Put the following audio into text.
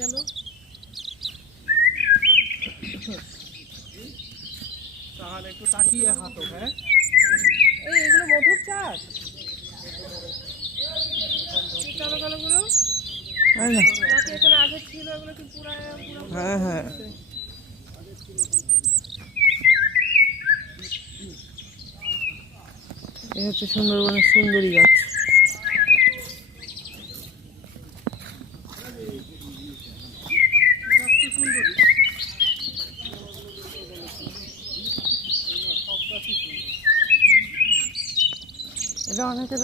গেল। তাহলে একটু তাকিয়ে হাঁটো। হ্যাঁ, এগুলো মধুর চাষ, কালো কালো গুলো নাকি এখানে আগে ছিল? এগুলো কি পুরায় পুরো? হ্যাঁ হ্যাঁ, এ হচ্ছে সুন্দরবনের সুন্দরী গাছ। এটা অনেকের